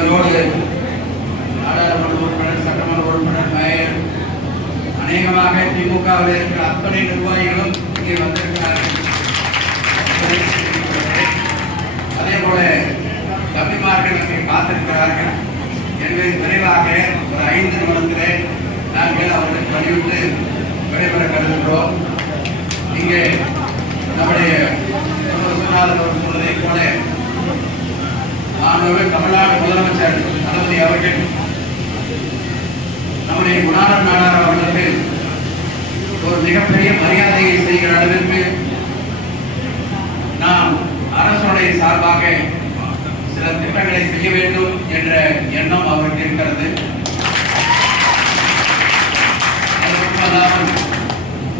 எங்களோடு நாடாளுமன்ற உறுப்பினர், சட்டமன்ற உறுப்பினர், மேயர், அநேகமாக திமுகவில் இருக்கிற அத்தனை நிர்வாகிகளும் இங்கே வந்திருக்கிறார்கள். அதே போல தம்பிமார்கள் அங்கே காத்திருக்கிறார்கள். எனவே விரைவாக ஒரு 5 நிமிடத்திலே நாங்கள் அவர்களுக்கு வலியுறுத்து விடைபெற கருதுகிறோம். இங்கே நம்முடைய சொன்னதை போல தமிழ்நாடு முதலமைச்சர் தளபதி அவர்கள் நம்முடைய குணாளன் நாடார் அவர்களுக்கு ஒரு மிகப்பெரிய மரியாதையை செய்கிற அளவிற்கு நாம் அரசுடைய சார்பாக சில திட்டங்களை செய்ய வேண்டும் என்ற எண்ணம் அவருக்கு இருக்கிறது.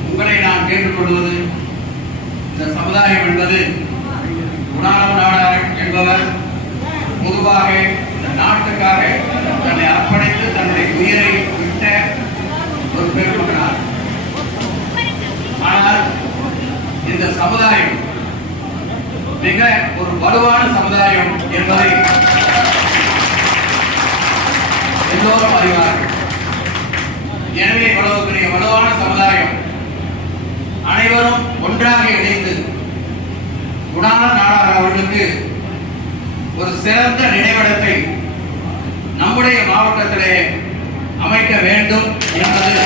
உங்களை நான் கேட்டுக்கொள்வது, இந்த சமுதாயம் என்பது குணாளன் நாடார் என்பவர் பொதுவாக இந்த நாட்டுக்காக தன்னை அர்ப்பணித்து தன்னுடைய உயிரை விட்ட ஒரு பெருமகனார். ஆனால் இந்த சமுதாயம் மிக ஒரு வலுவான சமுதாயம் என்பதை எல்லோரும் அறிவார்கள். எனவே இவ்வளவு பெரிய வலுவான சமுதாயம் அனைவரும் ஒன்றாக இணைந்து குணாளன் நாடார் அவர்களுக்கு ஒரு சிறந்த நினைவிடத்தை நம்முடைய மாவட்டத்திலே அமைக்க வேண்டும் என்பது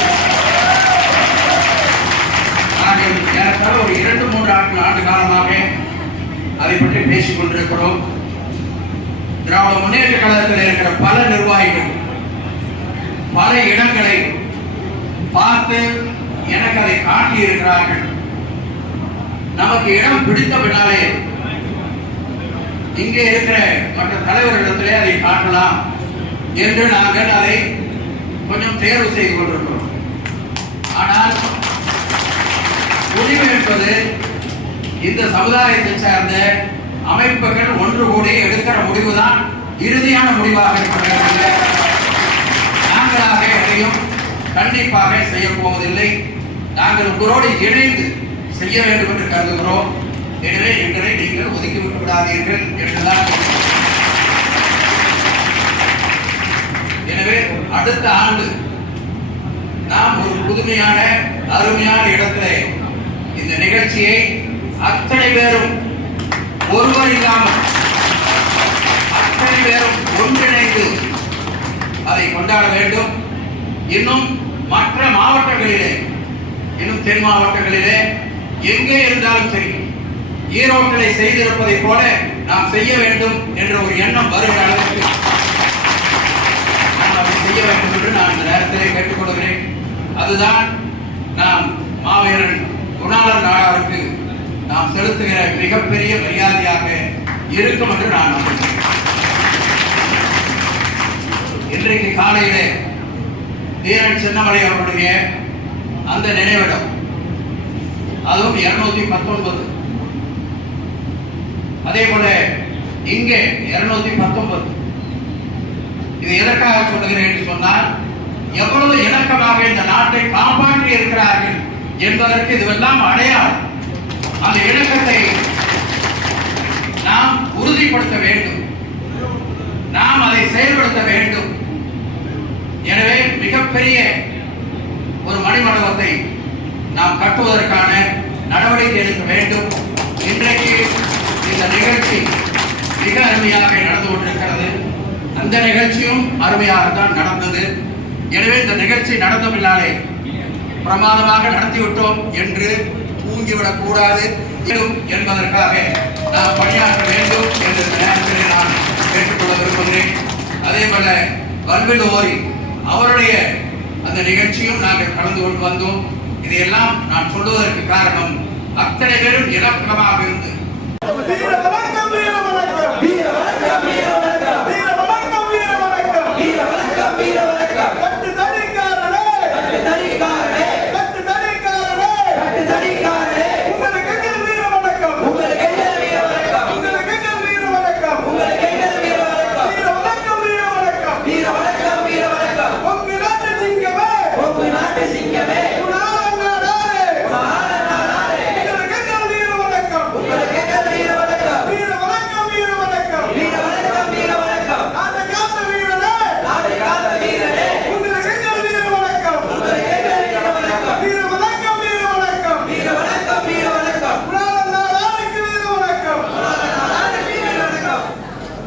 நாங்கள் ஏறத்தாழ ஒரு 2-3 ஆண்டு காலமாக அதை பற்றி பேசிக் கொண்டிருக்கிறோம். திராவிட முன்னேற்ற கழகத்தில் இருக்கிற பல நிர்வாகிகள் பல இடங்களை பார்த்து எனக்கு அதை காட்டி இருக்கிறார்கள். நமக்கு இடம் பிடித்த பின்னாலே இங்கே இருக்கிற மற்ற தலைவர்களிடத்திலே அதை காட்டலாம் என்று நாங்கள் அதை கொஞ்சம் தேர்வு செய்து கொண்டிருக்கிறோம். ஆனால் முடிவு என்பது இந்த சமுதாயத்தை சார்ந்த அமைப்புகள் ஒன்று கூடி எடுக்கிற முடிவுதான் இறுதியான முடிவாக இருக்கிறது. நாங்களாக எதையும் கண்டிப்பாக செய்ய போவதில்லை. நாங்கள் உங்களோடு இணைந்து செய்ய வேண்டும் என்று கருதுகிறோம். எனவே எங்களை நீங்கள் ஒதுக்கிவிட்டு விடாதீர்கள் என்றுதான். எனவே அடுத்த ஆண்டு நாம் ஒரு புதுமையான அருமையான இடத்திலே இந்த நிகழ்ச்சியை அத்தனை பேரும் ஒருவர் இல்லாமல் அத்தனை பேரும் ஒன்றிணைந்து அதை கொண்டாட வேண்டும். இன்னும் மற்ற மாவட்டங்களிலே, இன்னும் தென் மாவட்டங்களிலே எங்கே இருந்தாலும் சரி, ஈரோட்டிலே செய்திருப்பதை போல நாம் செய்ய வேண்டும் என்ற ஒரு எண்ணம் வருகிற அளவுக்கு நாம் அதை செய்ய வேண்டும் என்று நான் இந்த நேரத்திலே கேட்டுக்கொள்கிறேன். அதுதான் நாம் மாவீரன் குணாளன் நாடாருக்கு நாம் செலுத்துகிற மிகப்பெரிய மரியாதையாக இருக்கும் என்று நான் நம்புகிறேன். இன்றைக்கு காலையிலே தீரன் சின்னமலை அவருடைய அந்த நினைவிடம், அதுவும் 219, அதே போல இங்கே 219. இது எதற்காக சொல்லுகிறேன் என்று சொன்னால், எவ்வளவு இணக்கமாக இந்த நாட்டை காப்பாற்றி இருக்கிறார்கள் என்பதற்கு இதுவெல்லாம் அடையாளம். அந்த இணக்கத்தை நாம் உறுதிப்படுத்த வேண்டும், நாம் அதை செயல்படுத்த வேண்டும். எனவே மிகப்பெரிய ஒரு மணிமண்டபத்தை நாம் கட்டுவதற்கான நடவடிக்கை எடுக்க வேண்டும். இன்றைக்கு இந்த நிகழ்ச்சி மிக அருமையாக நடந்து கொண்டிருக்கிறது. அந்த நிகழ்ச்சியும் அருமையாகத்தான் நடந்தது. எனவே இந்த நிகழ்ச்சி நடந்த பின்னாலே பிரமாதமாக நடத்திவிட்டோம் என்று தூங்கிவிடக் கூடாது என்பதற்காக நாம் பணியாற்ற வேண்டும் என்று நேரத்தில் நான் கேட்டுக்கொள்ள விரும்புகிறேன். அதே போல வல்வில் ஓரி அவருடைய அந்த நிகழ்ச்சியும் நாங்கள் கலந்து கொண்டு வந்தோம். இதையெல்லாம் நான் சொல்வதற்கு காரணம், அத்தனை பேரும் இலக்கணமாக இருந்து